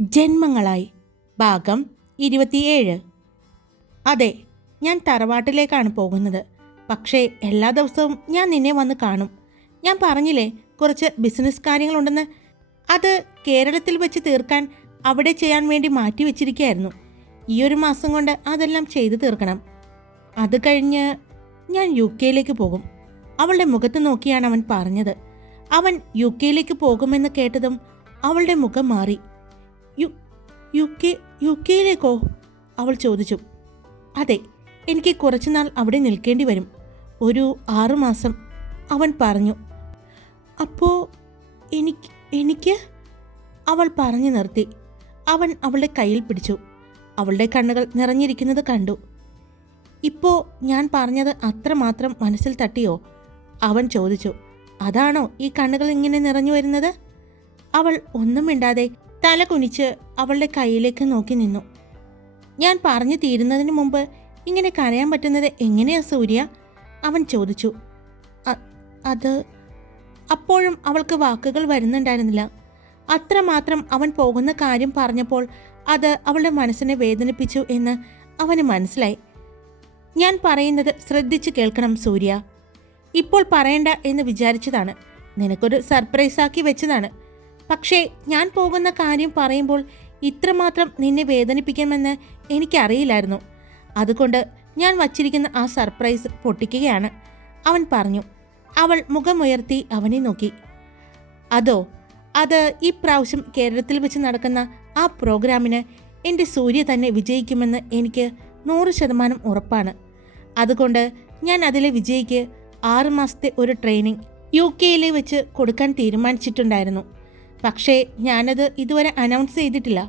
ജന്മങ്ങളായി ഭാഗം 27. അതെ, ഞാൻ തറവാട്ടിലേക്കാണ് പോകുന്നത്. പക്ഷേ എല്ലാ ദിവസവും ഞാൻ നിന്നെ വന്ന് കാണും. ഞാൻ പറഞ്ഞില്ലേ കുറച്ച് ബിസിനസ് കാര്യങ്ങളുണ്ടെന്ന്. അത് കേരളത്തിൽ വെച്ച് തീർക്കാൻ അവിടെ ചെയ്യാൻ വേണ്ടി മാറ്റി വെച്ചിരിക്കുകയായിരുന്നു. ഈ ഒരു മാസം കൊണ്ട് അതെല്ലാം ചെയ്തു തീർക്കണം. അത് കഴിഞ്ഞ് ഞാൻ UK പോകും. അവളുടെ മുഖത്ത് നോക്കിയാണ് അവൻ പറഞ്ഞത്. അവൻ UK പോകുമെന്ന് കേട്ടതും അവളുടെ മുഖം മാറി. യുകെയിലേക്കോ? അവൾ ചോദിച്ചു. അതെ, എനിക്ക് കുറച്ചുനാൾ അവിടെ നിൽക്കേണ്ടി വരും. ഒരു 6 മാസം, അവൻ പറഞ്ഞു. അപ്പോൾ എനിക്ക് അവൾ പറഞ്ഞു നിർത്തി. അവൻ അവളുടെ കയ്യിൽ പിടിച്ചു. അവളുടെ കണ്ണുകൾ നിറഞ്ഞിരിക്കുന്നത് കണ്ടു. ഇപ്പോൾ ഞാൻ പറഞ്ഞത് അത്രമാത്രം മനസ്സിൽ തട്ടിയോ? അവൻ ചോദിച്ചു. അതാണോ ഈ കണ്ണുകൾ ഇങ്ങനെ നിറഞ്ഞു വരുന്നത്? അവൾ ഒന്നും മിണ്ടാതെ തല കുനിച്ച് അവളുടെ കയ്യിലേക്ക് നോക്കി നിന്നു. ഞാൻ പറഞ്ഞു തീരുന്നതിന് മുമ്പ് ഇങ്ങനെ കരയാൻ പറ്റുന്നത് എങ്ങനെയാ സൂര്യ? അവൻ ചോദിച്ചു. അത് അപ്പോഴും അവൾക്ക് വാക്കുകൾ വരുന്നുണ്ടായിരുന്നില്ല. അത്രമാത്രം അവൻ പോകുന്ന കാര്യം പറഞ്ഞപ്പോൾ അത് അവളുടെ മനസ്സിനെ വേദനിപ്പിച്ചു എന്ന് അവന് മനസ്സിലായി. ഞാൻ പറയുന്നത് ശ്രദ്ധിച്ച് കേൾക്കണം സൂര്യ. ഇപ്പോൾ പറയണ്ട എന്ന് വിചാരിച്ചതാണ്. നിനക്കൊരു സർപ്രൈസാക്കി വെച്ചതാണ്. പക്ഷേ ഞാൻ പോകുന്ന കാര്യം പറയുമ്പോൾ ഇത്രമാത്രം നിന്നെ വേദനിപ്പിക്കുമെന്ന് എനിക്കറിയില്ലായിരുന്നു. അതുകൊണ്ട് ഞാൻ വച്ചിരിക്കുന്ന ആ സർപ്രൈസ് പൊട്ടിക്കുകയാണ്, അവൻ പറഞ്ഞു. അവൾ മുഖമുയർത്തി അവനെ നോക്കി. അത് ഈ പ്രാവശ്യം കേരളത്തിൽ വെച്ച് നടക്കുന്ന ആ പ്രോഗ്രാമിന് എൻ്റെ സൂര്യ തന്നെ വിജയിക്കുമെന്ന് എനിക്ക് 100% ഉറപ്പാണ്. അതുകൊണ്ട് ഞാൻ അതിലെ വിജയിക്ക് 6 മാസത്തെ ഒരു ട്രെയിനിങ് UK വെച്ച് കൊടുക്കാൻ തീരുമാനിച്ചിട്ടുണ്ടായിരുന്നു. പക്ഷേ ഞാനത് ഇതുവരെ അനൗൺസ് ചെയ്തിട്ടില്ല.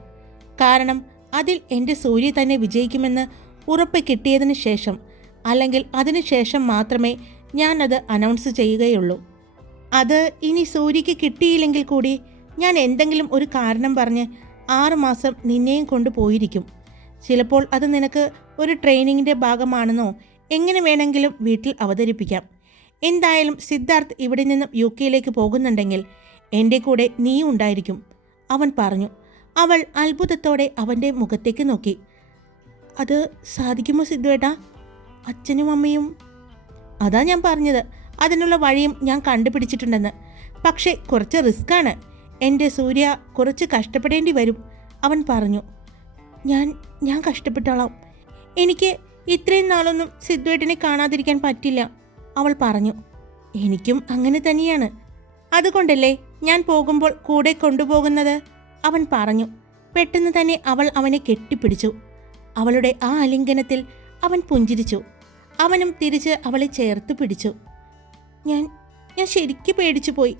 കാരണം അതിൽ എൻ്റെ സൂര്യ തന്നെ വിജയിക്കുമെന്ന് ഉറപ്പ് കിട്ടിയതിന് ശേഷം, അല്ലെങ്കിൽ അതിന് ശേഷം മാത്രമേ ഞാനത് അനൗൺസ് ചെയ്യുകയുള്ളൂ. അത് ഇനി സൂര്യയ്ക്ക് കിട്ടിയില്ലെങ്കിൽ കൂടി ഞാൻ എന്തെങ്കിലും ഒരു കാരണം പറഞ്ഞ് 6 മാസം നിന്നെയും കൊണ്ടുപോയിരിക്കും. ചിലപ്പോൾ അത് നിനക്ക് ഒരു ട്രെയിനിങ്ങിൻ്റെ ഭാഗമാണെന്നോ എങ്ങനെ വേണമെങ്കിലും വീട്ടിൽ അവതരിപ്പിക്കാം. എന്തായാലും സിദ്ധാർത്ഥ് ഇവിടെ നിന്നും UK പോകുന്നുണ്ടെങ്കിൽ എൻ്റെ കൂടെ നീയും ഉണ്ടായിരിക്കും, അവൻ പറഞ്ഞു. അവൾ അത്ഭുതത്തോടെ അവൻ്റെ മുഖത്തേക്ക് നോക്കി. അത് സാധിക്കുമോ സിദ്ധുവേട്ടാ? അച്ഛനും അമ്മയും? അതാ ഞാൻ പറഞ്ഞത്, അതിനുള്ള വഴിയും ഞാൻ കണ്ടുപിടിച്ചിട്ടുണ്ടെന്ന്. പക്ഷേ കുറച്ച് റിസ്ക്കാണ്. എൻ്റെ സൂര്യ കുറച്ച് കഷ്ടപ്പെടേണ്ടി വരും, അവൻ പറഞ്ഞു. ഞാൻ കഷ്ടപ്പെട്ടോളാം. എനിക്ക് ഇത്രയും നാളൊന്നും സിദ്ധുവേട്ടനെ കാണാതിരിക്കാൻ പറ്റില്ല, അവൾ പറഞ്ഞു. എനിക്കും അങ്ങനെ തന്നെയാണ്. അതുകൊണ്ടല്ലേ ഞാൻ പോകുമ്പോൾ കൂടെ കൊണ്ടുപോകുന്നത്, അവൻ പറഞ്ഞു. പെട്ടെന്ന് തന്നെ അവൾ അവനെ കെട്ടിപ്പിടിച്ചു. അവളുടെ ആ ആലിംഗനത്തിൽ അവൻ പുഞ്ചിരിച്ചു. അവനും തിരിച്ച് അവളെ ചേർത്ത് പിടിച്ചു. ഞാൻ ശരിക്കും പേടിച്ചു പോയി.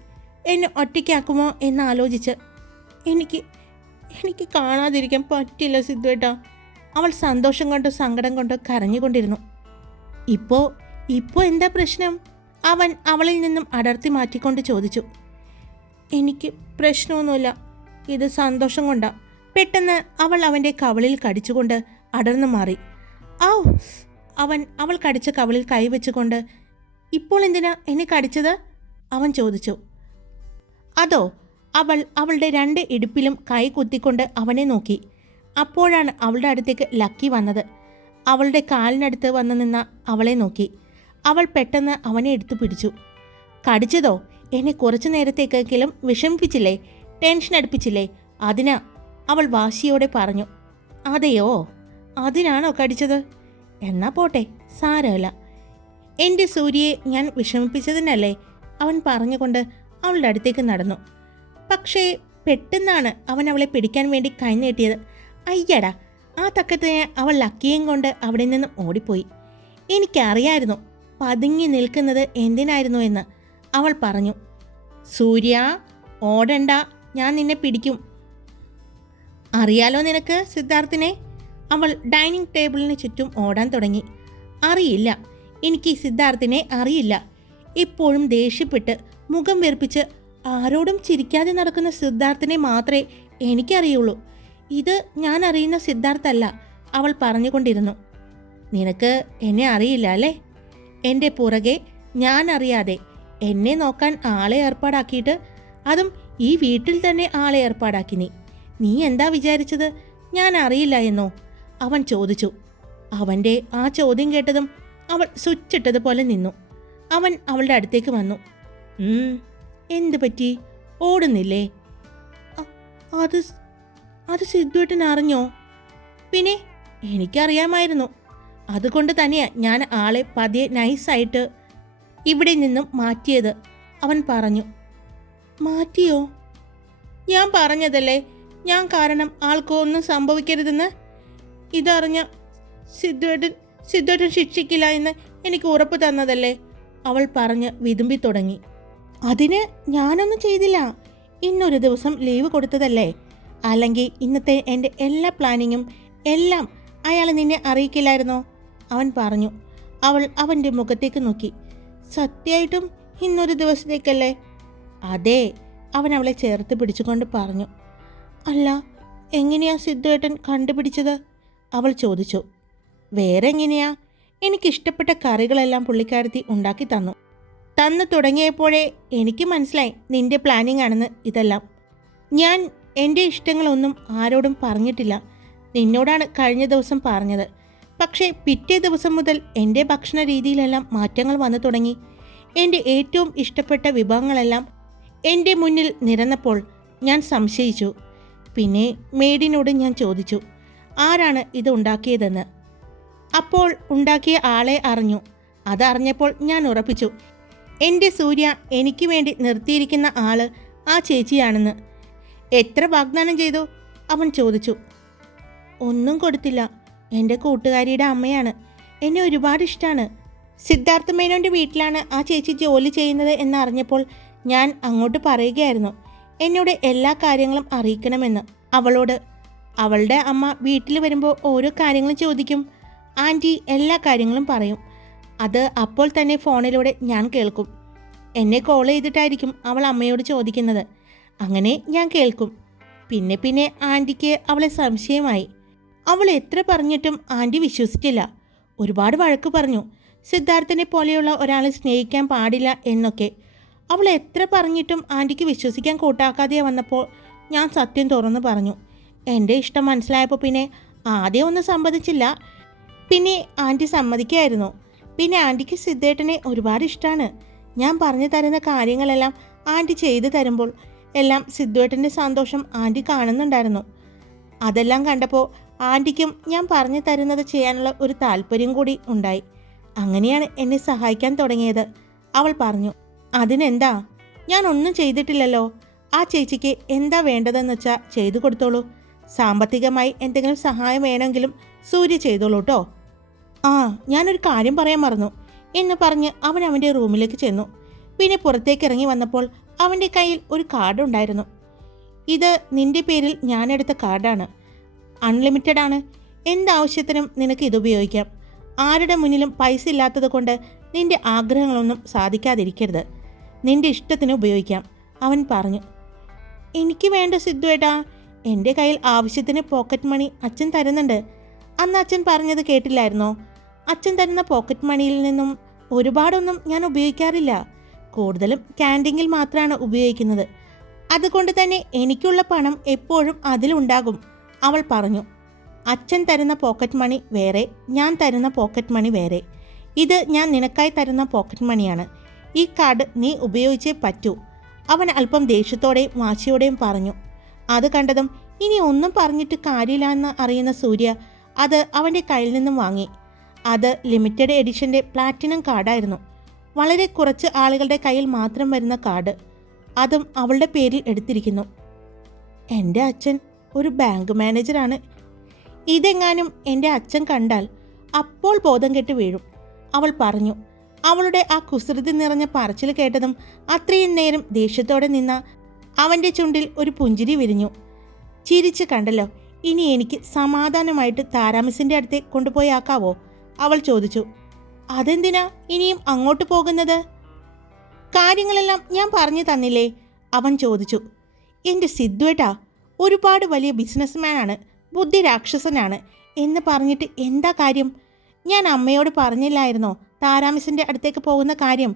എന്നെ ഒറ്റയ്ക്കാക്കുമോ എന്നാലോചിച്ച്. എനിക്ക് കാണാതിരിക്കാൻ പറ്റില്ല സിദ്ധുവേട്ടാ, അവൾ സന്തോഷം കൊണ്ടോ സങ്കടം കൊണ്ടോ കരഞ്ഞുകൊണ്ടിരുന്നു. ഇപ്പോൾ എന്താ പ്രശ്നം? അവൻ അവളിൽ നിന്നും അടർത്തി മാറ്റിക്കൊണ്ട് ചോദിച്ചു. എനിക്ക് പ്രശ്നമൊന്നുമില്ല, ഇത് സന്തോഷം കൊണ്ടാ. പെട്ടെന്ന് അവൾ അവൻ്റെ കവളിൽ കടിച്ചുകൊണ്ട് അടർന്നു മാറി. അവൾ കടിച്ച കവളിൽ കൈവച്ചുകൊണ്ട്, ഇപ്പോൾ എന്തിനാ എന്നെ കടിച്ചത്? അവൻ ചോദിച്ചു. അതോ? അവൾ അവളുടെ 2 ഇടുപ്പിലും കൈ കുത്തിക്കൊണ്ട് അവനെ നോക്കി. അപ്പോഴാണ് അവളുടെ അടുത്തേക്ക് ലക്കി വന്നത്. അവളുടെ കാലിനടുത്ത് വന്നു നിന്ന അവളെ നോക്കി. അവൾ പെട്ടെന്ന് അവനെ എടുത്തു പിടിച്ചു. കടിച്ചതോ? എന്നെ കുറച്ചു നേരത്തേക്കെങ്കിലും വിഷമിപ്പിച്ചില്ലേ, ടെൻഷൻ അടുപ്പിച്ചില്ലേ, അതിനാ, അവൾ വാശിയോടെ പറഞ്ഞു. അതെയോ, അതിനാണോ കടിച്ചത്? എന്നാ പോട്ടെ, സാരമില്ല. എൻ്റെ സൂര്യയെ ഞാൻ വിഷമിപ്പിച്ചതിനല്ലേ, അവൻ പറഞ്ഞുകൊണ്ട് അവളുടെ അടുത്തേക്ക് നടന്നു. പക്ഷേ പെട്ടെന്നാണ് അവൻ അവളെ പിടിക്കാൻ വേണ്ടി കൈ നീട്ടിയത്. അയ്യടാ, ആ തക്കത്തിന് അവൾ ലക്കിയും കൊണ്ട് അവിടെ നിന്നും ഓടിപ്പോയി. എനിക്കറിയായിരുന്നു പതുങ്ങി നിൽക്കുന്നത് എന്തിനായിരുന്നു എന്ന്, അവൾ പറഞ്ഞു. സൂര്യ, ഓടണ്ട, ഞാൻ നിന്നെ പിടിക്കും. അറിയാലോ നിനക്ക് സിദ്ധാർത്ഥിനെ? അവൾ ഡൈനിങ് ടേബിളിന് ചുറ്റും ഓടാൻ തുടങ്ങി. അറിയില്ല, എനിക്ക് സിദ്ധാർത്ഥിനെ അറിയില്ല. ഇപ്പോഴും ദേഷ്യപ്പെട്ട് മുഖം വെറുപ്പിച്ച് ആരോടും ചിരിക്കാതെ നടക്കുന്ന സിദ്ധാർത്ഥിനെ മാത്രമേ എനിക്കറിയുള്ളൂ. ഇത് ഞാൻ അറിയുന്ന സിദ്ധാർത്ഥല്ല, അവൾ പറഞ്ഞുകൊണ്ടിരുന്നു. നിനക്ക് എന്നെ അറിയില്ല അല്ലേ? എൻ്റെ പുറകെ ഞാൻ അറിയാതെ എന്നെ നോക്കാൻ ആളെ ഏർപ്പാടാക്കിയിട്ട്, അതും ഈ വീട്ടിൽ തന്നെ ആളെ ഏർപ്പാടാക്കി. നീ എന്താ വിചാരിച്ചത്, ഞാൻ അറിയില്ല എന്നോ? അവൻ ചോദിച്ചു. അവൻ്റെ ആ ചോദ്യം കേട്ടതും അവൾ സ്വിച്ചിട്ടതുപോലെ നിന്നു. അവൻ അവളുടെ അടുത്തേക്ക് വന്നു. എന്തു പറ്റി, ഓടുന്നില്ലേ? അത് അത് സിദ്ധുവേട്ടൻ അറിഞ്ഞോ? പിന്നെ എനിക്കറിയാമായിരുന്നു. അതുകൊണ്ട് തന്നെയാണ് ഞാൻ ആളെ പതിയെ നൈസായിട്ട് ഇവിടെ നിന്നും മാറ്റിയത്, അവൻ പറഞ്ഞു. മാറ്റിയോ? ഞാൻ പറഞ്ഞതല്ലേ, ഞാൻ കാരണം ആൾക്കൊന്നും സംഭവിക്കരുതെന്ന്. ഇതറിഞ്ഞ സിദ്ധുവേട്ടൻ ശിക്ഷിക്കില്ല എന്ന് എനിക്ക് ഉറപ്പ് തന്നതല്ലേ, അവൾ പറഞ്ഞ് വിതുമ്പി തുടങ്ങി. അതിന് ഞാനൊന്നും ചെയ്തില്ല. ഇന്നൊരു ദിവസം ലീവ് കൊടുത്തതല്ലേ. അല്ലെങ്കിൽ ഇന്നത്തെ എൻ്റെ എല്ലാ പ്ലാനിങ്ങും എല്ലാം അയാൾ നിന്നെ അറിയിക്കില്ലായിരുന്നോ, അവൻ പറഞ്ഞു. അവൾ അവൻ്റെ മുഖത്തേക്ക് നോക്കി. സത്യമായിട്ടും ഇന്നൊരു ദിവസത്തേക്കല്ലേ? അതെ, അവൻ അവളെ ചേർത്ത് പിടിച്ചുകൊണ്ട് പറഞ്ഞു. അല്ല, എങ്ങനെയാ സിദ്ധുവേട്ടൻ കണ്ടുപിടിച്ചത്, അവൾ ചോദിച്ചു. വേറെ എങ്ങനെയാ, എനിക്കിഷ്ടപ്പെട്ട കറികളെല്ലാം പുള്ളിക്കാരത്തി ഉണ്ടാക്കി തന്നു തുടങ്ങിയപ്പോഴേ എനിക്ക് മനസ്സിലായി നിന്റെ പ്ലാനിങ് ആണെന്ന്. ഇതെല്ലാം ഞാൻ എൻ്റെ ഇഷ്ടങ്ങളൊന്നും ആരോടും പറഞ്ഞിട്ടില്ല. നിന്നോടാണ് കഴിഞ്ഞ ദിവസം പറഞ്ഞത്. പക്ഷേ പിറ്റേ ദിവസം മുതൽ എൻ്റെ ഭക്ഷണ രീതിയിലെല്ലാം മാറ്റങ്ങൾ വന്നു തുടങ്ങി. എൻ്റെ ഏറ്റവും ഇഷ്ടപ്പെട്ട വിഭവങ്ങളെല്ലാം എൻ്റെ മുന്നിൽ നിരന്നപ്പോൾ ഞാൻ സംശയിച്ചു. പിന്നെ മെയ്ഡിനോട് ഞാൻ ചോദിച്ചു ആരാണ് ഇത് ഉണ്ടാക്കിയതെന്ന്. അപ്പോൾ ഉണ്ടാക്കിയ ആളെ അറിഞ്ഞു. അതറിഞ്ഞപ്പോൾ ഞാൻ ഉറപ്പിച്ചു, എൻ്റെ സൂര്യ എനിക്ക് വേണ്ടി നിർത്തിയിരിക്കുന്ന ആള് ആ ചേച്ചിയാണെന്ന്. എത്ര വാഗ്ദാനം ചെയ്തു, അവൻ ചോദിച്ചു. ഒന്നും കൊടുത്തില്ല. എൻ്റെ കൂട്ടുകാരിയുടെ അമ്മയാണ്. എന്നെ ഒരുപാട് ഇഷ്ടമാണ്. സിദ്ധാർത്ഥ മേനോൻ്റെ വീട്ടിലാണ് ആ ചേച്ചി ജോലി ചെയ്യുന്നത് എന്നറിഞ്ഞപ്പോൾ ഞാൻ അങ്ങോട്ട് പറയുകയായിരുന്നു എന്നോട് എല്ലാ കാര്യങ്ങളും അറിയിക്കണമെന്ന് അവളോട്. അവളുടെ അമ്മ വീട്ടിൽ വരുമ്പോൾ ഓരോ കാര്യങ്ങളും ചോദിക്കും. ആൻറ്റി എല്ലാ കാര്യങ്ങളും പറയും. അത് അപ്പോൾ തന്നെ ഫോണിലൂടെ ഞാൻ കേൾക്കും. എന്നെ കോൾ ചെയ്തിട്ടായിരിക്കും അവൾ അമ്മയോട് ചോദിക്കുന്നത്. അങ്ങനെ ഞാൻ കേൾക്കും. പിന്നെ ആൻറ്റിക്ക് അവളെ സംശയമായി. അവൾ എത്ര പറഞ്ഞിട്ടും ആൻറ്റി വിശ്വസിച്ചില്ല. ഒരുപാട് വഴക്ക് പറഞ്ഞു. സിദ്ധാർത്ഥനെ പോലെയുള്ള ഒരാളെ സ്നേഹിക്കാൻ പാടില്ല എന്നൊക്കെ. അവൾ എത്ര പറഞ്ഞിട്ടും ആൻറ്റിക്ക് വിശ്വസിക്കാൻ കൂട്ടാക്കാതെ വന്നപ്പോൾ ഞാൻ സത്യം തുറന്നു പറഞ്ഞു. എൻ്റെ ഇഷ്ടം മനസ്സിലായപ്പോൾ പിന്നെ ആദ്യം ഒന്നും സമ്മതിച്ചില്ല. പിന്നെ ആൻറ്റി സമ്മതിക്കായിരുന്നു. പിന്നെ ആൻറ്റിക്ക് സിദ്ധേട്ടനെ ഒരുപാട് ഇഷ്ടമാണ്. ഞാൻ പറഞ്ഞു തരുന്ന കാര്യങ്ങളെല്ലാം ആൻറ്റി ചെയ്തു തരുമ്പോൾ എല്ലാം സിദ്ധുവേട്ടൻ്റെ സന്തോഷം ആൻറ്റി കാണുന്നുണ്ടായിരുന്നു. അതെല്ലാം കണ്ടപ്പോൾ ആൻറ്റിക്കും ഞാൻ പറഞ്ഞു തരുന്നത് ചെയ്യാനുള്ള ഒരു താല്പര്യം കൂടി ഉണ്ടായി. അങ്ങനെയാണ് എന്നെ സഹായിക്കാൻ തുടങ്ങിയത്, അവൾ പറഞ്ഞു. അതിനെന്താ, ഞാൻ ഒന്നും ചെയ്തിട്ടില്ലല്ലോ. ആ ചേച്ചിക്ക് എന്താ വേണ്ടതെന്ന് വെച്ചാൽ ചെയ്തു കൊടുത്തോളൂ. സാമ്പത്തികമായി എന്തെങ്കിലും സഹായം വേണമെങ്കിലും സൂര്യ ചെയ്തോളൂ കേട്ടോ. ഞാനൊരു കാര്യം പറയാൻ മറന്നു എന്ന് പറഞ്ഞ് അവൻ അവൻ്റെ റൂമിലേക്ക് ചെന്നു. പിന്നെ പുറത്തേക്ക് ഇറങ്ങി വന്നപ്പോൾ അവൻ്റെ കയ്യിൽ ഒരു കാർഡ് ഉണ്ടായിരുന്നു. ഇത് നിന്റെ പേരിൽ ഞാനെടുത്ത കാർഡാണ്. അൺലിമിറ്റഡ് ആണ്. എന്താവശ്യത്തിനും നിനക്ക് ഇത് ഉപയോഗിക്കാം. ആരുടെ മുന്നിലും പൈസ ഇല്ലാത്തത് കൊണ്ട് നിന്റെ ആഗ്രഹങ്ങളൊന്നും സാധിക്കാതിരിക്കരുത്. നിന്റെ ഇഷ്ടത്തിന് ഉപയോഗിക്കാം, അവൻ പറഞ്ഞു. എനിക്ക് വേണ്ട സിദ്ധുവേട്ടാ, എൻ്റെ കയ്യിൽ ആവശ്യത്തിന് പോക്കറ്റ് മണി അച്ഛൻ തരുന്നുണ്ട്. അന്ന് അച്ഛൻ പറഞ്ഞത് കേട്ടില്ലായിരുന്നോ? അച്ഛൻ തരുന്ന പോക്കറ്റ് മണിയിൽ നിന്നും ഒരുപാടൊന്നും ഞാൻ ഉപയോഗിക്കാറില്ല. കൂടുതലും ക്യാൻറ്റീനിൽ മാത്രമാണ് ഉപയോഗിക്കുന്നത്. അതുകൊണ്ട് തന്നെ എനിക്കുള്ള പണം എപ്പോഴും അതിലുണ്ടാകും, അവൾ പറഞ്ഞു. അച്ഛൻ തരുന്ന പോക്കറ്റ് മണി വേറെ, ഞാൻ തരുന്ന പോക്കറ്റ് മണി വേറെ. ഇത് ഞാൻ നിനക്കായി തരുന്ന പോക്കറ്റ് മണിയാണ്. ഈ കാർഡ് നീ ഉപയോഗിച്ചേ പറ്റൂ, അവൻ അല്പം ദേഷ്യത്തോടെയും വാശിയോടെയും പറഞ്ഞു. അത് കണ്ടതും ഇനി ഒന്നും പറഞ്ഞിട്ട് കാര്യമില്ല എന്ന് അറിയുന്ന സൂര്യ അത് അവൻ്റെ കയ്യിൽ നിന്നും വാങ്ങി. അത് ലിമിറ്റഡ് എഡിഷൻ്റെ പ്ലാറ്റിനം കാർഡായിരുന്നു. വളരെ കുറച്ച് ആളുകളുടെ കയ്യിൽ മാത്രം വരുന്ന കാർഡ്. അതും അവളുടെ പേരിൽ എടുത്തിരിക്കുന്നു. എൻ്റെ അച്ഛൻ ഒരു ബാങ്ക് മാനേജറാണ്. ഇതെങ്ങാനും എൻ്റെ അച്ഛൻ കണ്ടാൽ അപ്പോൾ ബോധം കെട്ട് വീഴും, അവൾ പറഞ്ഞു. അവളുടെ ആ കുസൃതി നിറഞ്ഞ പറച്ചിൽ കേട്ടതും അത്രയും നേരം ദേഷ്യത്തോടെ നിന്ന അവൻ്റെ ചുണ്ടിൽ ഒരു പുഞ്ചിരി വിരിഞ്ഞു. ചിരിച്ച് കണ്ടല്ലോ, ഇനി എനിക്ക് സമാധാനമായിട്ട് താരാമിസിൻ്റെ അടുത്ത് കൊണ്ടുപോയി ആക്കാവോ, അവൾ ചോദിച്ചു. അതെന്തിനാ ഇനിയും അങ്ങോട്ട് പോകുന്നത്? കാര്യങ്ങളെല്ലാം ഞാൻ പറഞ്ഞു തന്നില്ലേ, അവൻ ചോദിച്ചു. എൻ്റെ സിദ്ധുവേട്ടാ ഒരുപാട് വലിയ ബിസിനസ്മാനാണ്, ബുദ്ധി രാക്ഷസനാണ് എന്ന് പറഞ്ഞിട്ട് എന്താ കാര്യം? ഞാൻ അമ്മയോട് പറഞ്ഞില്ലായിരുന്നോ താരാമിസിൻ്റെ അടുത്തേക്ക് പോകുന്ന കാര്യം?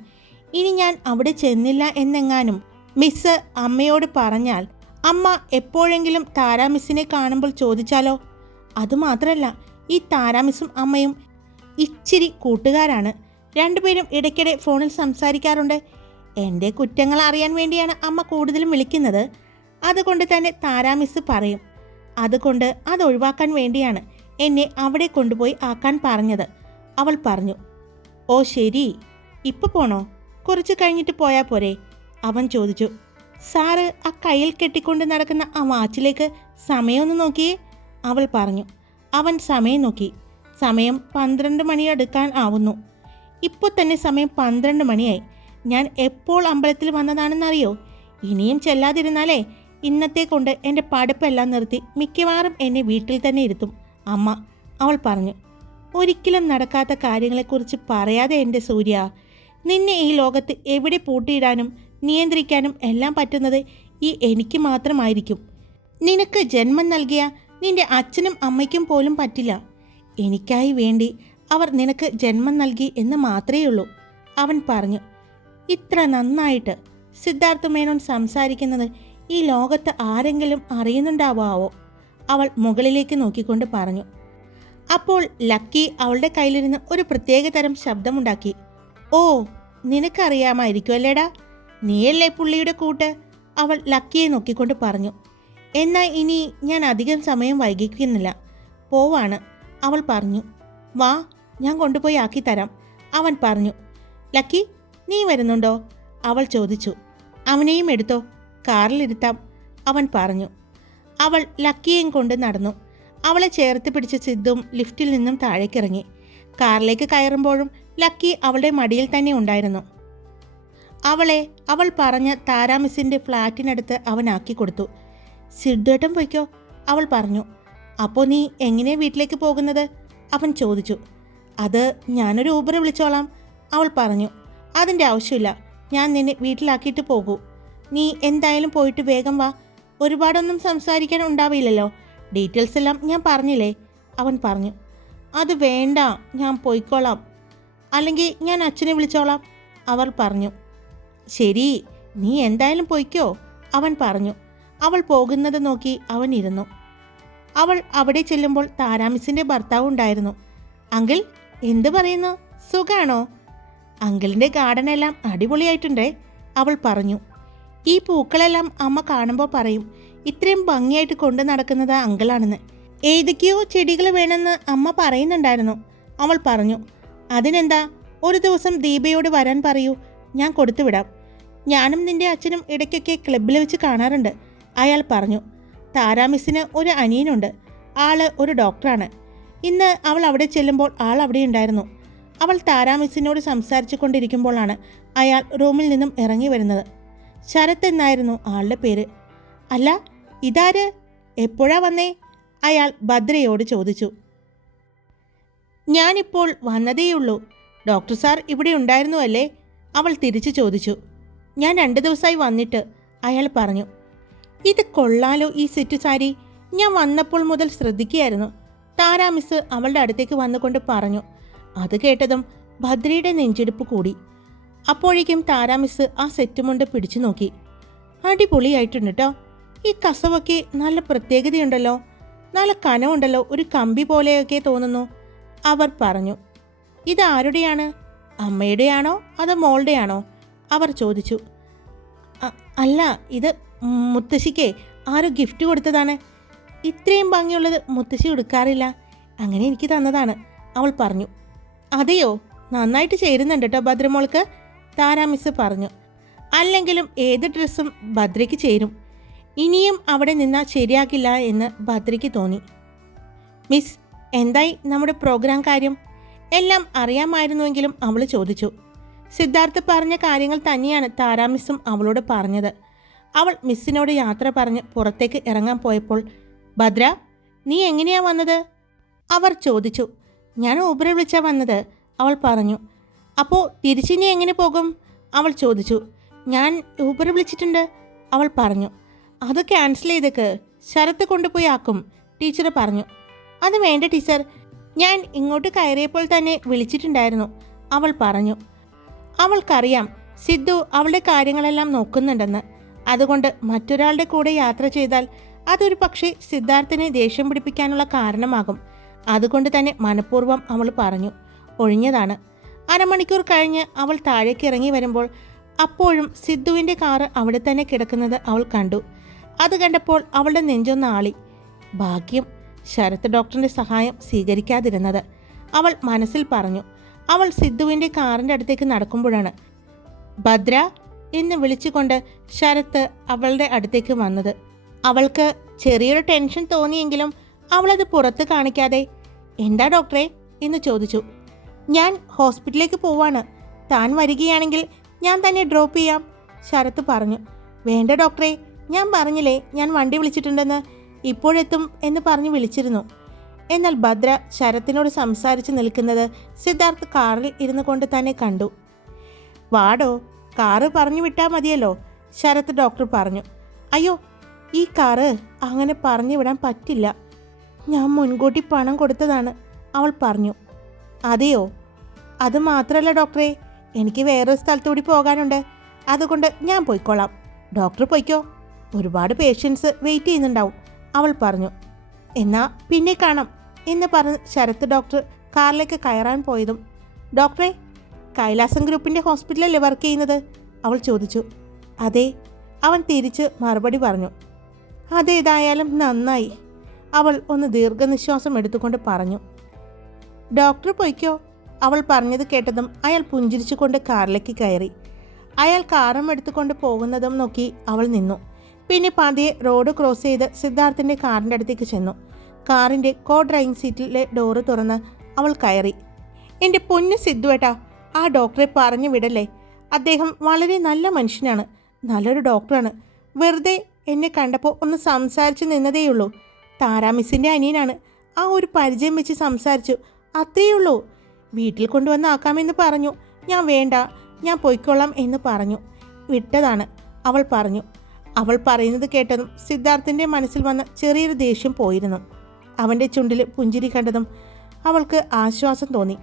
ഇനി ഞാൻ അവിടെ ചെന്നില്ല എന്നെങ്ങാനും മിസ് അമ്മയോട് പറഞ്ഞാൽ അമ്മ എപ്പോഴെങ്കിലും താരാ മിസ്സിനെ കാണുമ്പോൾ ചോദിച്ചാലോ? അതുമാത്രമല്ല, ഈ താരാ മിസ്സും അമ്മയും ഇച്ചിരി കൂട്ടുകാരാണ്. രണ്ടുപേരും ഇടയ്ക്കിടെ ഫോണിൽ സംസാരിക്കാറുണ്ട്. എൻ്റെ കുറ്റങ്ങൾ അറിയാൻ വേണ്ടിയാണ് അമ്മ കൂടുതലും വിളിക്കുന്നത്. അതുകൊണ്ട് തന്നെ താരാ മിസ് പറയും. അതുകൊണ്ട് അത് ഒഴിവാക്കാൻ വേണ്ടിയാണ് എന്നെ അവിടെ കൊണ്ടുപോയി ആക്കാൻ പറഞ്ഞത്, അവൾ പറഞ്ഞു. ഓ ശരി, ഇപ്പോൾ പോണോ? കുറച്ച് കഴിഞ്ഞിട്ട് പോയാൽ പോരെ? അവൻ ചോദിച്ചു. സാറ് ആ കയ്യിൽ കെട്ടിക്കൊണ്ട് നടക്കുന്ന ആ വാച്ചിലേക്ക് സമയമൊന്ന് നോക്കിയേ, അവൾ പറഞ്ഞു. അവൻ സമയം നോക്കി. സമയം 12 മണി അടുക്കാൻ ആവുന്നു. ഇപ്പോൾ തന്നെ സമയം 12 മണിയായി. ഞാൻ എപ്പോൾ അമ്പലത്തിൽ വന്നതാണെന്നറിയോ? ഇനിയും ചെല്ലാതിരുന്നാലേ ഇന്നത്തെ കൊണ്ട് എൻ്റെ പഠിപ്പെല്ലാം നിർത്തി മിക്കവാറും എന്നെ വീട്ടിൽ തന്നെ ഇരുത്തും അമ്മ, അവൾ പറഞ്ഞു. ഒരിക്കലും നടക്കാത്ത കാര്യങ്ങളെക്കുറിച്ച് പറയാതെ എൻ്റെ സൂര്യ. നിന്നെ ഈ ലോകത്ത് എവിടെ പൂട്ടിയിടാനും നിയന്ത്രിക്കാനും എല്ലാം പറ്റുന്നത് ഈ എനിക്ക് മാത്രമായിരിക്കും. നിനക്ക് ജന്മം നൽകിയ നിന്റെ അച്ഛനും അമ്മയ്ക്കും പോലും പറ്റില്ല. എനിക്കായി വേണ്ടി അവർ നിനക്ക് ജന്മം നൽകി എന്ന് മാത്രമേ ഉള്ളൂ, അവൻ പറഞ്ഞു. ഇത്ര നന്നായിട്ട് സിദ്ധാർത്ഥ മേനോൻ സംസാരിക്കുന്നത് ഈ ലോകത്ത് ആരെങ്കിലും അറിയുന്നുണ്ടാവാവോ? അവൾ മുകളിലേക്ക് നോക്കിക്കൊണ്ട് പറഞ്ഞു. അപ്പോൾ ലക്കി അവളുടെ കയ്യിലിരുന്ന് ഒരു പ്രത്യേകതരം ശബ്ദമുണ്ടാക്കി. ഓ, നിനക്കറിയാമായിരിക്കും അല്ലേടാ, നീയല്ലേ പുള്ളിയുടെ കൂട്ട്, അവൾ ലക്കിയെ നോക്കിക്കൊണ്ട് പറഞ്ഞു. എന്നാൽ ഇനി ഞാൻ അധികം സമയം വൈകിക്കുന്നില്ല, പോവാണ്, അവൾ പറഞ്ഞു. വാ, ഞാൻ കൊണ്ടുപോയി ആക്കി തരാം, അവൻ പറഞ്ഞു. ലക്കി, നീ വരുന്നുണ്ടോ? അവൾ ചോദിച്ചു. അവനെയും എടുത്തോ, കാറിലിരുത്താം, അവൻ പറഞ്ഞു. അവൾ ലക്കിയെയും കൊണ്ട് നടന്നു. അവളെ ചേർത്ത് പിടിച്ച സിദ്ധും ലിഫ്റ്റിൽ നിന്നും താഴേക്കിറങ്ങി. കാറിലേക്ക് കയറുമ്പോഴും ലക്കി അവളുടെ മടിയിൽ തന്നെ ഉണ്ടായിരുന്നു. അവളെ അവൾ പറഞ്ഞ താരാ മിസ്സിൻ്റെ ഫ്ലാറ്റിനടുത്ത് അവനാക്കി കൊടുത്തു. സിദ്ധേട്ടൻ പോയിക്കോ, അവൾ പറഞ്ഞു. അപ്പോൾ നീ എങ്ങനെ വീട്ടിലേക്ക് പോകുന്നത്? അവൻ ചോദിച്ചു. അത് ഞാനൊരു ഊബർ വിളിച്ചോളാം, അവൾ പറഞ്ഞു. അതിൻ്റെ ആവശ്യമില്ല, ഞാൻ നിന്നെ വീട്ടിലാക്കിയിട്ട് പോകൂ. നീ എന്തായാലും പോയിട്ട് വേഗം വാ. ഒരുപാടൊന്നും സംസാരിക്കാൻ ഉണ്ടാവില്ലല്ലോ, ഡീറ്റെയിൽസ് എല്ലാം ഞാൻ പറഞ്ഞില്ലേ, അവൻ പറഞ്ഞു. അത് വേണ്ട, ഞാൻ പോയിക്കോളാം, അല്ലെങ്കിൽ ഞാൻ അച്ഛനെ വിളിച്ചോളാം, അവർ പറഞ്ഞു. ശരി, നീ എന്തായാലും പോയിക്കോ, അവൻ പറഞ്ഞു. അവൾ പോകുന്നത് നോക്കി അവൻ ഇരുന്നു. അവൾ അവിടെ ചെല്ലുമ്പോൾ താരാ മിസ്സിൻ്റെ ഭർത്താവ് ഉണ്ടായിരുന്നു. അങ്കിൾ, എന്ത് പറയുന്നു, സുഖാണോ? അങ്കിളിൻ്റെ ഗാർഡനെല്ലാം അടിപൊളിയായിട്ടുണ്ടേ, അവൾ പറഞ്ഞു. ഈ പൂക്കളെല്ലാം അമ്മ കാണുമ്പോൾ പറയും ഇത്രയും ഭംഗിയായിട്ട് കൊണ്ടു നടക്കുന്നത് അങ്കിളാണെന്ന്. ഏതൊക്കെയോ ചെടികൾ വേണമെന്ന് അമ്മ പറയുന്നുണ്ടായിരുന്നു, അവൾ പറഞ്ഞു. അതിനെന്താ, ഒരു ദിവസം ദീപയോട് വരാൻ പറയൂ, ഞാൻ കൊടുത്തുവിടാം. ഞാനും നിൻ്റെ അച്ഛനും ഇടയ്ക്കൊക്കെ ക്ലബ്ബിൽ വെച്ച് കാണാറുണ്ട്, അയാൾ പറഞ്ഞു. താരാ മിസ്സിന് ഒരു അനിയനുണ്ട്, ആള് ഒരു ഡോക്ടറാണ്. ഇന്ന് അവൾ അവിടെ ചെല്ലുമ്പോൾ ആൾ അവിടെ ഉണ്ടായിരുന്നു. അവൾ താരാ മിസ്സിനോട് സംസാരിച്ചു കൊണ്ടിരിക്കുമ്പോഴാണ് അയാൾ റൂമിൽ നിന്നും ഇറങ്ങി വരുന്നത്. ശരത് എന്നായിരുന്നു ആളുടെ പേര്. അല്ല, ഇതാര്, എപ്പോഴാ വന്നേ? അയാൾ ഭദ്രയോട് ചോദിച്ചു. ഞാനിപ്പോൾ വന്നതേയുള്ളൂ. ഡോക്ടർ സാർ ഇവിടെ ഉണ്ടായിരുന്നു അല്ലേ? അവൾ തിരിച്ചു ചോദിച്ചു. ഞാൻ 2 ദിവസമായി വന്നിട്ട്, അയാൾ പറഞ്ഞു. ഇത് കൊള്ളാലോ ഈ സെറ്റ് സാരി, ഞാൻ വന്നപ്പോൾ മുതൽ ശ്രദ്ധിക്കുകയായിരുന്നു, താരാ മിസ് അവളുടെ അടുത്തേക്ക് വന്നുകൊണ്ട് പറഞ്ഞു. അത് കേട്ടതും ഭദ്രയുടെ നെഞ്ചെടുപ്പ് കൂടി. അപ്പോഴേക്കും താരാ മിസ് ആ സെറ്റുമുണ്ട് പിടിച്ചു നോക്കി. അടിപൊളിയായിട്ടുണ്ട് കേട്ടോ, ഈ കസവൊക്കെ നല്ല പ്രത്യേകതയുണ്ടല്ലോ, നല്ല കനമുണ്ടല്ലോ, ഒരു കമ്പി പോലെയൊക്കെ തോന്നുന്നു, അവർ പറഞ്ഞു. ഇതാരുടെയാണ്, അമ്മയുടെയാണോ അതോ മോളുടെയാണോ? അവർ ചോദിച്ചു. അല്ല, ഇത് മുത്തശ്ശിക്ക് ആരോ ഗിഫ്റ്റ് കൊടുത്തതാണ്. ഇത്രയും ഭംഗിയുള്ളത് മുത്തശ്ശി എടുക്കാറില്ല, അങ്ങനെ എനിക്ക് തന്നതാണ്, അവൾ പറഞ്ഞു. അതെയോ, നന്നായിട്ട് ചേരുന്നുണ്ട് കേട്ടോ ഭദ്രമോൾക്ക്, താരാ മിസ് പറഞ്ഞു. അല്ലെങ്കിലും ഏത് ഡ്രസ്സും ഭദ്രയ്ക്ക് ചേരും, ഇനിയും അവിടെ നിന്നാൽ ശരിയാക്കില്ല എന്ന് ഭദ്രയ്ക്ക് തോന്നി. മിസ്, എന്തായി നമ്മുടെ പ്രോഗ്രാം കാര്യം? എല്ലാം അറിയാമായിരുന്നുവെങ്കിലും അവൾ ചോദിച്ചു. സിദ്ധാർത്ഥ് പറഞ്ഞ കാര്യങ്ങൾ തന്നെയാണ് താരാ മിസ്സും അവളോട് പറഞ്ഞത്. അവൾ മിസ്സിനോട് യാത്ര പറഞ്ഞ് പുറത്തേക്ക് ഇറങ്ങാൻ പോയപ്പോൾ, ഭദ്ര, നീ എങ്ങനെയാ വന്നത്? അവർ ചോദിച്ചു. ഞാൻ ഊബർ വിളിച്ചാ വന്നത്, അവൾ പറഞ്ഞു. അപ്പോൾ തിരിച്ചിനി എങ്ങനെ പോകും? അവൾ ചോദിച്ചു. ഞാൻ ഊബർ വിളിച്ചിട്ടുണ്ട്, അവൾ പറഞ്ഞു. അത് ക്യാൻസൽ ചെയ്തേക്ക്, ശരത്ത് കൊണ്ടുപോയി ആക്കും, ടീച്ചർ പറഞ്ഞു. അത് വേണ്ട ടീച്ചർ, ഞാൻ ഇങ്ങോട്ട് കയറിയപ്പോൾ തന്നെ വിളിച്ചിട്ടുണ്ടായിരുന്നു, അവൾ പറഞ്ഞു. അവൾക്കറിയാം സിദ്ധു അവളുടെ കാര്യങ്ങളെല്ലാം നോക്കുന്നുണ്ടെന്ന്. അതുകൊണ്ട് മറ്റൊരാളുടെ കൂടെ യാത്ര ചെയ്താൽ അതൊരു പക്ഷേ സിദ്ധാർത്ഥിനെ ദേഷ്യം പിടിപ്പിക്കാനുള്ള കാരണമാകും. അതുകൊണ്ട് തന്നെ മനഃപൂർവ്വം അവൾ പറഞ്ഞു ഒഴിഞ്ഞതാണ്. അരമണിക്കൂർ കഴിഞ്ഞ് അവൾ താഴേക്ക് ഇറങ്ങി വരുമ്പോൾ അപ്പോഴും സിദ്ധുവിൻ്റെ കാറ് അവിടെ തന്നെ കിടക്കുന്നത് അവൾ കണ്ടു. അത് കണ്ടപ്പോൾ അവളുടെ നെഞ്ചൊന്ന് ആളി. ഭാഗ്യം ശരത് ഡോക്ടറിൻ്റെ സഹായം സ്വീകരിക്കാതിരുന്നത്, അവൾ മനസ്സിൽ പറഞ്ഞു. അവൾ സിദ്ധുവിൻ്റെ കാറിൻ്റെ അടുത്തേക്ക് നടക്കുമ്പോഴാണ് ഭദ്ര എന്ന് വിളിച്ചുകൊണ്ട് ശരത്ത് അവളുടെ അടുത്തേക്ക് വന്നത്. അവൾക്ക് ചെറിയൊരു ടെൻഷൻ തോന്നിയെങ്കിലും അവളത് പുറത്ത് കാണിക്കാതെ എന്താ ഡോക്ടറെ എന്ന് ചോദിച്ചു. ഞാൻ ഹോസ്പിറ്റലിലേക്ക് പോവാണ്, താൻ വരികയാണെങ്കിൽ ഞാൻ തന്നെ ഡ്രോപ്പ് ചെയ്യാം, ശരത്ത് പറഞ്ഞു. വേണ്ട ഡോക്ടറെ, ഞാൻ പറഞ്ഞില്ലേ ഞാൻ വണ്ടി വിളിച്ചിട്ടുണ്ടെന്ന്, ഇപ്പോഴെത്തും എന്ന് പറഞ്ഞ് വിളിച്ചിരുന്നു. എന്നാൽ ഭദ്ര ശരത്തിനോട് സംസാരിച്ച് നിൽക്കുന്നത് സിദ്ധാർത്ഥ് കാറിൽ ഇരുന്നു കൊണ്ട് തന്നെ കണ്ടു. വാടോ, കാറ് പറഞ്ഞു വിട്ടാൽ മതിയല്ലോ, ശരത്ത് ഡോക്ടർ പറഞ്ഞു. അയ്യോ, ഈ കാറ് അങ്ങനെ പറഞ്ഞു വിടാൻ പറ്റില്ല, ഞാൻ മുൻകൂട്ടി പണം കൊടുത്തതാണ്, അവൾ പറഞ്ഞു. അതെയോ? അത് മാത്രമല്ല ഡോക്ടറെ, എനിക്ക് വേറൊരു സ്ഥലത്തുകൂടി പോകാനുണ്ട്, അതുകൊണ്ട് ഞാൻ പോയിക്കോളാം, ഡോക്ടർ പോയിക്കോ, ഒരുപാട് പേഷ്യൻസ് വെയിറ്റ് ചെയ്യുന്നുണ്ടാവും, അവൾ പറഞ്ഞു. എന്നാ പിന്നെ കാണാം എന്ന് പറഞ്ഞ് ശരത്ത് ഡോക്ടർ കാറിലേക്ക് കയറാൻ പോയതും ഡോക്ടറെ, കൈലാസം ഗ്രൂപ്പിൻ്റെ ഹോസ്പിറ്റലല്ലേ വർക്ക് ചെയ്യുന്നത്, അവൾ ചോദിച്ചു. അതെ, അവൻ തിരിച്ച് മറുപടി പറഞ്ഞു. അതേതായാലും നന്നായി, അവൾ ഒന്ന് ദീർഘനിശ്വാസം എടുത്തുകൊണ്ട് പറഞ്ഞു. ഡോക്ടർ പൊയ്ക്കോ, അവൾ പറഞ്ഞത് കേട്ടതും അയാൾ പുഞ്ചിരിച്ചുകൊണ്ട് കാറിലേക്ക് കയറി. അയാൾ കാറും എടുത്തുകൊണ്ട് പോകുന്നതും നോക്കി അവൾ നിന്നു. പിന്നെ പതിയെ റോഡ് ക്രോസ് ചെയ്ത് സിദ്ധാർത്ഥിൻ്റെ കാറിൻ്റെ അടുത്തേക്ക് ചെന്നു. കാറിൻ്റെ കോ ഡ്രൈവിംഗ് സീറ്റിലെ ഡോറ് തുറന്ന് അവൾ കയറി. എൻ്റെ പൊന്ന് സിദ്ധുവേട്ടാ, ആ ഡോക്ടറെ പറഞ്ഞു വിടല്ലേ, അദ്ദേഹം വളരെ നല്ല മനുഷ്യനാണ്, നല്ലൊരു ഡോക്ടറാണ്, വെറുതെ എന്നെ കണ്ടപ്പോൾ ഒന്ന് സംസാരിച്ച് നിന്നതേയുള്ളൂ, താരാ മിസ്സിൻ്റെ അനിയനാണ്, ആ ഒരു പരിചയം വെച്ച് സംസാരിച്ചു, അത്രയുള്ളൂ, വീട്ടിൽ കൊണ്ടുവന്ന് ആക്കാമെന്ന് പറഞ്ഞു, ഞാൻ വേണ്ട, ഞാൻ പൊയ്ക്കൊള്ളാം എന്ന് പറഞ്ഞു വിട്ടതാണ്, അവൾ പറഞ്ഞു. അവൾ പറയുന്നത് കേട്ടതും സിദ്ധാർത്ഥിൻ്റെ മനസ്സിൽ വന്ന ചെറിയൊരു ദേഷ്യം പോയിരുന്നു. അവൻ്റെ ചുണ്ടിൽ പുഞ്ചിരി കണ്ടതും അവൾക്ക് ആശ്വാസം തോന്നി.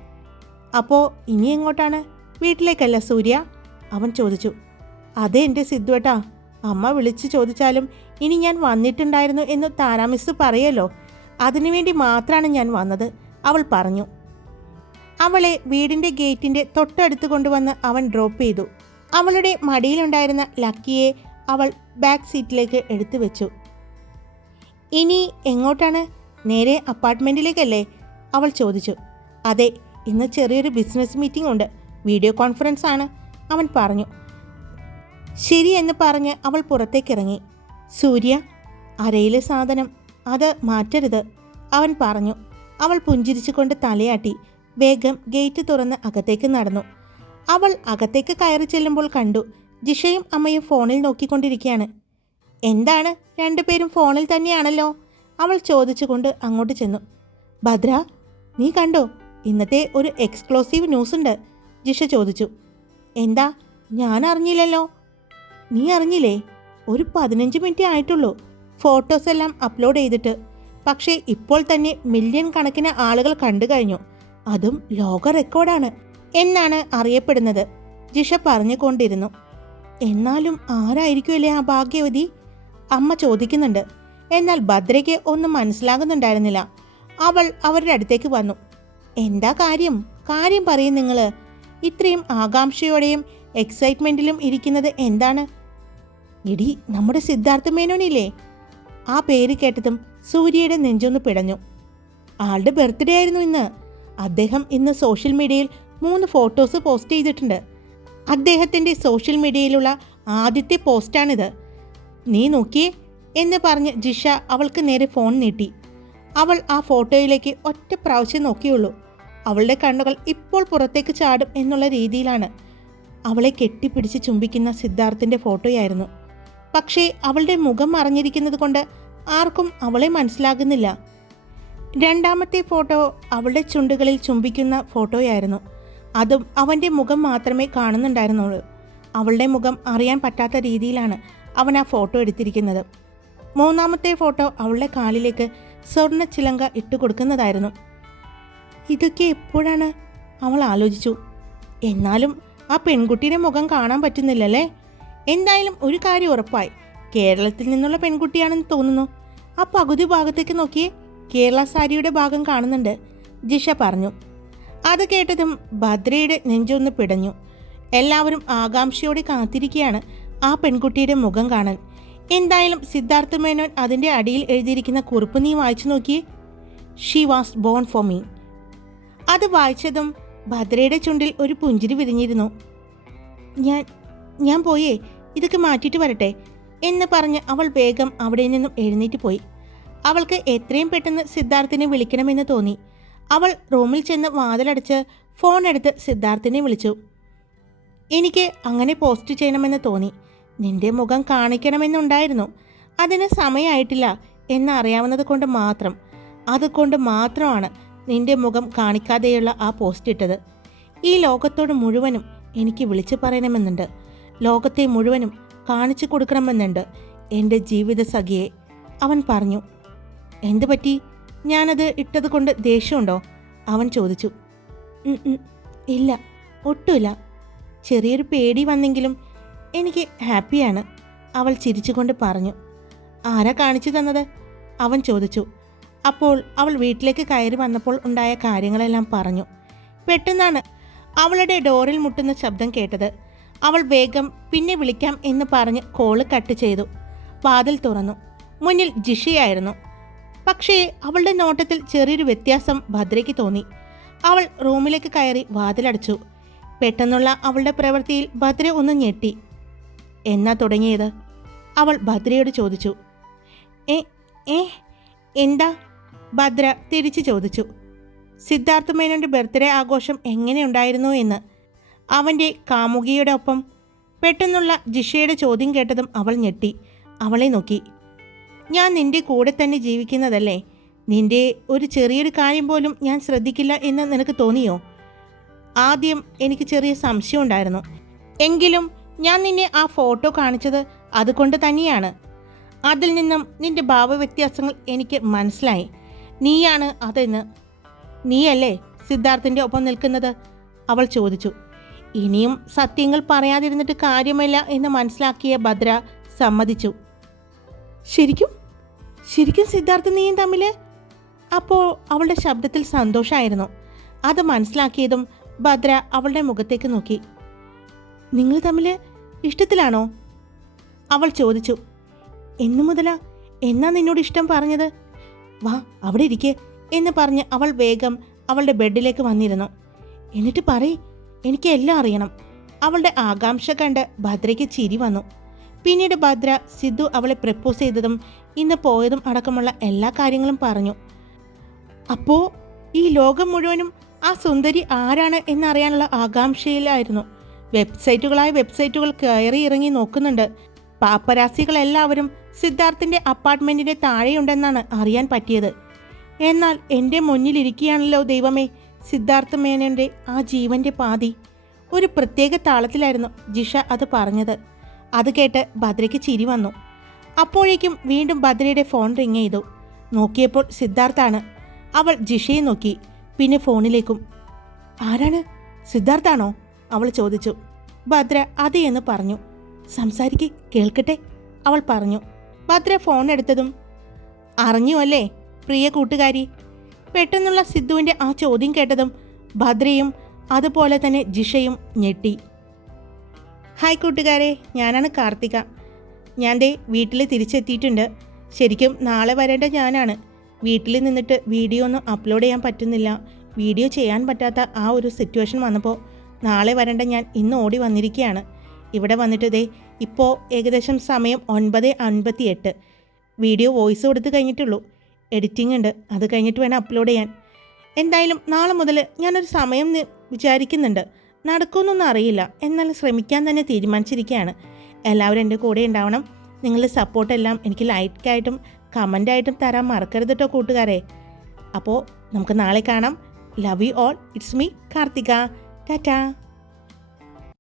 അപ്പോൾ ഇനി എങ്ങോട്ടാണ്? വീട്ടിലേക്കല്ല സൂര്യ, അവൻ ചോദിച്ചു. അതെ എൻ്റെ സിദ്ധുവേട്ടാ, അമ്മ വിളിച്ച് ചോദിച്ചാലും ഇനി ഞാൻ വന്നിട്ടുണ്ടായിരുന്നു എന്ന് താരാ മിസ് പറയല്ലോ, അതിനുവേണ്ടി മാത്രമാണ് ഞാൻ വന്നത്, അവൾ പറഞ്ഞു. അവളെ വീടിൻ്റെ ഗേറ്റിൻ്റെ തൊട്ടടുത്ത് കൊണ്ടുവന്ന് അവൻ ഡ്രോപ്പ് ചെയ്തു. അവളുടെ മടിയിലുണ്ടായിരുന്ന ലക്കിയെ അവൾ ബാക്ക് സീറ്റിലേക്ക് എടുത്തു വെച്ചു. ഇനി എങ്ങോട്ടാണ്? നേരെ അപ്പാർട്ട്മെൻറ്റിലേക്കല്ലേ, അവൾ ചോദിച്ചു. അതെ, ഇന്ന് ചെറിയൊരു ബിസിനസ് മീറ്റിംഗ് ഉണ്ട്, വീഡിയോ കോൺഫറൻസ് ആണ്, അവൻ പറഞ്ഞു. ശരി എന്ന് പറഞ്ഞ് അവൾ പുറത്തേക്കിറങ്ങി. സൂര്യ, അരയിലെ സാധനം അത് മാറ്റരുത്, അവൻ പറഞ്ഞു. അവൾ പുഞ്ചിരിച്ചുകൊണ്ട് തലയാട്ടി വേഗം ഗേറ്റ് തുറന്ന് അകത്തേക്ക് നടന്നു. അവൾ അകത്തേക്ക് കയറി ചെല്ലുമ്പോൾ കണ്ടു ജിഷയും അമ്മയും ഫോണിൽ നോക്കിക്കൊണ്ടിരിക്കുകയാണ്. എന്താണ്, രണ്ടുപേരും ഫോണിൽ തന്നെയാണല്ലോ, അവൾ ചോദിച്ചുകൊണ്ട് അങ്ങോട്ട് ചെന്നു. ഭദ്ര, നീ കണ്ടോ, ഇന്നത്തെ ഒരു എക്സ്ക്ലൂസീവ് ന്യൂസ് ഉണ്ട്, ജിഷ ചോദിച്ചു. എന്താ, ഞാൻ അറിഞ്ഞില്ലല്ലോ. നീ അറിഞ്ഞില്ലേ? ഒരു 15 മിനിറ്റേ ആയിട്ടുള്ളൂ ഫോട്ടോസ് എല്ലാം അപ്ലോഡ് ചെയ്തിട്ട്, പക്ഷേ ഇപ്പോൾ തന്നെ മില്യൺ കണക്കിന് ആളുകൾ കണ്ടു കഴിഞ്ഞു, അതും ലോക റെക്കോർഡാണ് എന്നാണ് അറിയപ്പെടുന്നത്, ജിഷ പറഞ്ഞുകൊണ്ടിരുന്നു. എന്നാലും ആരായിരിക്കുമല്ലേ ആ ഭാഗ്യവതി, അമ്മ ചോദിക്കുന്നുണ്ട്. എന്നാൽ ഭദ്രയ്ക്ക് ഒന്നും മനസ്സിലാകുന്നുണ്ടായിരുന്നില്ല. അവൾ അവരുടെ അടുത്തേക്ക് വന്നു. എന്താ കാര്യം പറയും നിങ്ങൾ, ഇത്രയും ആകാംക്ഷയോടെയും എക്സൈറ്റ്മെൻറ്റിലും ഇരിക്കുന്നത് എന്താണ്? ഇടി, നമ്മുടെ സിദ്ധാർത്ഥ മേനോനില്ലേ? ആ പേര് കേട്ടതും സൂര്യയുടെ നെഞ്ചൊന്ന് പിടഞ്ഞു. ആളുടെ ബർത്ത്ഡേ ആയിരുന്നു ഇന്ന്. അദ്ദേഹം ഇന്ന് സോഷ്യൽ മീഡിയയിൽ 3 ഫോട്ടോസ് പോസ്റ്റ് ചെയ്തിട്ടുണ്ട്. അദ്ദേഹത്തിൻ്റെ സോഷ്യൽ മീഡിയയിലുള്ള ആദ്യത്തെ പോസ്റ്റാണിത്, നീ നോക്കിയേ എന്ന് പറഞ്ഞ് ജിഷ അവൾക്ക് നേരെ ഫോൺ നീട്ടി. അവൾ ആ ഫോട്ടോയിലേക്ക് ഒറ്റ പ്രാവശ്യം നോക്കിയുള്ളൂ. അവളുടെ കണ്ണുകൾ ഇപ്പോൾ പുറത്തേക്ക് ചാടും എന്നുള്ള രീതിയിലാണ്. അവളെ കെട്ടിപ്പിടിച്ച് ചുംബിക്കുന്ന സിദ്ധാർത്ഥിൻ്റെ ഫോട്ടോയായിരുന്നു. പക്ഷേ അവളുടെ മുഖം മറഞ്ഞിരിക്കുന്നത് കൊണ്ട് ആർക്കും അവളെ മനസ്സിലാകുന്നില്ല. രണ്ടാമത്തെ ഫോട്ടോ അവളുടെ ചുണ്ടുകളിൽ ചുംബിക്കുന്ന ഫോട്ടോയായിരുന്നു. അതും അവൻ്റെ മുഖം മാത്രമേ കാണുന്നുണ്ടായിരുന്നുള്ളൂ. അവളുടെ മുഖം അറിയാൻ പറ്റാത്ത രീതിയിലാണ് അവൻ ആ ഫോട്ടോ എടുത്തിരിക്കുന്നത്. മൂന്നാമത്തെ ഫോട്ടോ അവളുടെ കാലിലേക്ക് സ്വർണ്ണ ചിലങ്ക ഇട്ട് കൊടുക്കുന്നതായിരുന്നു. ഇതൊക്കെ എപ്പോഴാണ്, അവൾ ആലോചിച്ചു. എന്നാലും ആ പെൺകുട്ടിയുടെ മുഖം കാണാൻ പറ്റുന്നില്ലല്ലേ എന്തായാലും ഒരു കാര്യം ഉറപ്പായി, കേരളത്തിൽ നിന്നുള്ള പെൺകുട്ടിയാണെന്ന് തോന്നുന്നു. ആ പകുതി ഭാഗത്തേക്ക് നോക്കിയേ, കേരള സാരിയുടെ ഭാഗം കാണുന്നുണ്ട്, ജിഷ പറഞ്ഞു. അത് കേട്ടതും ഭദ്രയുടെ നെഞ്ചൊന്ന് പിടഞ്ഞു. എല്ലാവരും ആകാംക്ഷയോടെ കാത്തിരിക്കുകയാണ് ആ പെൺകുട്ടിയുടെ മുഖം കാണാൻ. എന്തായാലും സിദ്ധാർത്ഥ മേനോൻ അതിൻ്റെ അടിയിൽ എഴുതിയിരിക്കുന്ന കുറിപ്പ് നീ വായിച്ചു നോക്കിയേ. She was born for me. അത് വായിച്ചതും ഭദ്രയുടെ ചുണ്ടിൽ ഒരു പുഞ്ചിരി വിരിഞ്ഞിരുന്നു. ഞാൻ പോയേ ഇതൊക്കെ മാറ്റിയിട്ട് വരട്ടെ എന്ന് പറഞ്ഞ് അവൾ വേഗം അവിടെ നിന്നും എഴുന്നേറ്റ് പോയി. അവൾക്ക് എത്രയും പെട്ടെന്ന് സിദ്ധാർത്ഥിനെ വിളിക്കണമെന്ന് തോന്നി. അവൾ റൂമിൽ ചെന്ന് വാതിലടച്ച് ഫോൺ എടുത്ത് സിദ്ധാർത്ഥിനെ വിളിച്ചു. എനിക്ക് അങ്ങനെ പോസ്റ്റ് ചെയ്യണമെന്ന് തോന്നി. നിന്റെ മുഖം കാണിക്കണമെന്നുണ്ടായിരുന്നു. അതിന് സമയമായിട്ടില്ല എന്നറിയാവുന്നത് കൊണ്ട് മാത്രം, അതുകൊണ്ട് മാത്രമാണ് നിന്റെ മുഖം കാണിക്കാതെയുള്ള ആ പോസ്റ്റ് ഇട്ടത്. ഈ ലോകത്തോട് മുഴുവനും എനിക്ക് വിളിച്ചു പറയണമെന്നുണ്ട്, ലോകത്തെ മുഴുവനും കാണിച്ചു കൊടുക്കണമെന്നുണ്ട് എൻ്റെ ജീവിത സഖിയെ, അവൻ പറഞ്ഞു. എന്തു പറ്റി? ഞാനത് ഇട്ടത് കൊണ്ട് ദേഷ്യമുണ്ടോ? അവൻ ചോദിച്ചു. ഇല്ല, ഒട്ടുമില്ല. ചെറിയൊരു പേടി വന്നെങ്കിലും എനിക്ക് ഹാപ്പിയാണ്, അവൾ ചിരിച്ചുകൊണ്ട് പറഞ്ഞു. ആരാ കാണിച്ചു തന്നത്? അവൻ ചോദിച്ചു. അപ്പോൾ അവൾ വീട്ടിലേക്ക് കയറി വന്നപ്പോൾ ഉണ്ടായ കാര്യങ്ങളെല്ലാം പറഞ്ഞു. പെട്ടെന്നാണ് അവളുടെ ഡോറിൽ മുട്ടുന്ന ശബ്ദം കേട്ടത്. അവൾ വേഗം പിന്നെ വിളിക്കാം എന്ന് പറഞ്ഞ് കോള് കട്ട് ചെയ്തു. വാതിൽ തുറന്നു. മുന്നിൽ ജിഷയായിരുന്നു. പക്ഷേ അവളുടെ നോട്ടത്തിൽ ചെറിയൊരു വ്യത്യാസം ഭദ്രയ്ക്ക് തോന്നി. അവൾ റൂമിലേക്ക് കയറി വാതിലടച്ചു. പെട്ടെന്നുള്ള അവളുടെ പ്രവൃത്തിയിൽ ഭദ്ര ഒന്ന് ഞെട്ടി. എന്നാ തുടങ്ങിയത്? അവൾ ഭദ്രയോട് ചോദിച്ചു. എന്താ? ഭദ്ര തിരിച്ചു ചോദിച്ചു. സിദ്ധാർത്ഥ മേനോൻ്റെ ബർത്ത്ഡേ ആഘോഷം എങ്ങനെയുണ്ടായിരുന്നു എന്ന്. അവൻ്റെ കാമുകിയുടെ ഒപ്പം. പെട്ടെന്നുള്ള ജിഷയുടെ ചോദ്യം കേട്ടതും അവൾ ഞെട്ടി അവളെ നോക്കി. ഞാൻ നിന്റെ കൂടെ തന്നെ ജീവിക്കുന്നതല്ലേ, നിന്റെ ഒരു ചെറിയൊരു കാര്യം പോലും ഞാൻ ശ്രദ്ധിക്കില്ല എന്ന് നിനക്ക് തോന്നിയോ? ആദ്യം എനിക്ക് ചെറിയ സംശയം ഉണ്ടായിരുന്നു, എങ്കിലും ഞാൻ നിന്നെ ആ ഫോട്ടോ കാണിച്ചത് അതുകൊണ്ട് തന്നെയാണ്. അതിൽ നിന്നും നിന്റെ ഭാവവ്യത്യാസങ്ങൾ എനിക്ക് മനസ്സിലായി. നീയാണ് അതെന്ന്. നീയല്ലേ സിദ്ധാർത്ഥിൻ്റെ ഒപ്പം നിൽക്കുന്നത്? അവൾ ചോദിച്ചു. ഇനിയും സത്യങ്ങൾ പറയാതിരുന്നിട്ട് കാര്യമില്ല എന്ന് മനസ്സിലാക്കിയ ഭദ്ര സമ്മതിച്ചു. ശരിക്കും സിദ്ധാർത്ഥ നീയും തമ്മിൽ? അപ്പോൾ അവളുടെ ശബ്ദത്തിൽ സന്തോഷമായിരുന്നു. അത് മനസ്സിലാക്കിയതും ഭദ്ര അവളുടെ മുഖത്തേക്ക് നോക്കി. നിങ്ങൾ തമ്മിൽ ഇഷ്ടത്തിലാണോ? അവൾ ചോദിച്ചു. എന്നു മുതലാ? എന്നാ നിന്നോട് ഇഷ്ടം പറഞ്ഞത്? വാ അവിടെ ഇരിക്കേ എന്ന് പറഞ്ഞ് അവൾ വേഗം അവളുടെ ബെഡിലേക്ക് വന്നിരുന്നു. എന്നിട്ട് പറയ്, എനിക്ക് എല്ലാം അറിയണം. അവളുടെ ആകാംക്ഷ കണ്ട് ഭദ്രയ്ക്ക് ചിരി വന്നു. പിന്നീട് ഭദ്ര സിദ്ധു അവളെ പ്രപ്പോസ് ചെയ്തതും ഇന്ന് പോയതും അടക്കമുള്ള എല്ലാ കാര്യങ്ങളും പറഞ്ഞു. അപ്പോൾ ഈ ലോകം മുഴുവനും ആ സുന്ദരി ആരാണ് എന്നറിയാനുള്ള ആകാംക്ഷയിലായിരുന്നു. വെബ്സൈറ്റുകൾ കയറി ഇറങ്ങി നോക്കുന്നുണ്ട്. പാപ്പരാസികളെല്ലാവരും സിദ്ധാർത്ഥിൻ്റെ അപ്പാർട്ട്മെൻറ്റിൻ്റെ താഴെയുണ്ടെന്നാണ് അറിയാൻ പറ്റിയത്. എന്നാൽ എൻ്റെ മുന്നിലിരിക്കുകയാണല്ലോ ദൈവമേ സിദ്ധാർത്ഥ മേനോൻ്റെ ആ ജീവൻ്റെ പാതി. ഒരു പ്രത്യേക താളത്തിലായിരുന്നു ജിഷ അത് പറഞ്ഞത്. അത് കേട്ട് ഭദ്രയ്ക്ക് ചിരി വന്നു. അപ്പോഴേക്കും വീണ്ടും ഭദ്രയുടെ ഫോൺ റിങ് ചെയ്തു. നോക്കിയപ്പോൾ സിദ്ധാർത്ഥാണ്. അവൾ ജിഷയെ നോക്കി, പിന്നെ ഫോണിലേക്കും. ആരാണ്? സിദ്ധാർത്ഥാണോ? അവൾ ചോദിച്ചു. ഭദ്ര അതെ എന്ന് പറഞ്ഞു. സംസാരിക്ക്, കേൾക്കട്ടെ, അവൾ പറഞ്ഞു. ഭദ്ര ഫോൺ എടുത്തതും അറിഞ്ഞു അല്ലേ പ്രിയ കൂട്ടുകാരി? പെട്ടെന്നുള്ള സിദ്ധുവിൻ്റെ ആ ചോദ്യം കേട്ടതും ഭദ്രയും അതുപോലെ തന്നെ ജിഷയും ഞെട്ടി. ഹായ് കൂട്ടുകാരെ, ഞാനാണ് കാർത്തിക. ഞാൻ ദേ വീട്ടിൽ തിരിച്ചെത്തിയിട്ടുണ്ട്. ശരിക്കും നാളെ വരേണ്ട ഞാനാണ്. വീട്ടിൽ നിന്നിട്ട് വീഡിയോ ഒന്നും അപ്ലോഡ് ചെയ്യാൻ പറ്റുന്നില്ല. വീഡിയോ ചെയ്യാൻ പറ്റാത്ത ആ ഒരു സിറ്റുവേഷൻ വന്നപ്പോൾ നാളെ വരേണ്ട ഞാൻ ഇന്ന് ഓടി വന്നിരിക്കുകയാണ്. ഇവിടെ വന്നിട്ട് ദേ ഇപ്പോൾ ഏകദേശം സമയം 9:58. വീഡിയോ വോയിസ് കൊടുത്ത് കഴിഞ്ഞിട്ടുള്ളൂ. എഡിറ്റിംഗ് ഉണ്ട്, അത് കഴിഞ്ഞിട്ട് വേണം അപ്ലോഡ് ചെയ്യാൻ. എന്തായാലും നാളെ മുതൽ ഞാനൊരു സമയം വിചാരിക്കുന്നുണ്ട്. നടക്കുമെന്നൊന്നും അറിയില്ല, എന്നാലും ശ്രമിക്കാൻ തന്നെ തീരുമാനിച്ചിരിക്കുകയാണ്. എല്ലാവരും എൻ്റെ കൂടെ ഉണ്ടാവണം. നിങ്ങളുടെ സപ്പോർട്ടെല്ലാം എനിക്ക് ലൈക്കായിട്ടും കമൻ്റായിട്ടും തരാൻ മറക്കരുത് കേട്ടോ കൂട്ടുകാരെ. അപ്പോൾ നമുക്ക് നാളെ കാണാം. Love you all. It's me Karthika. Tata.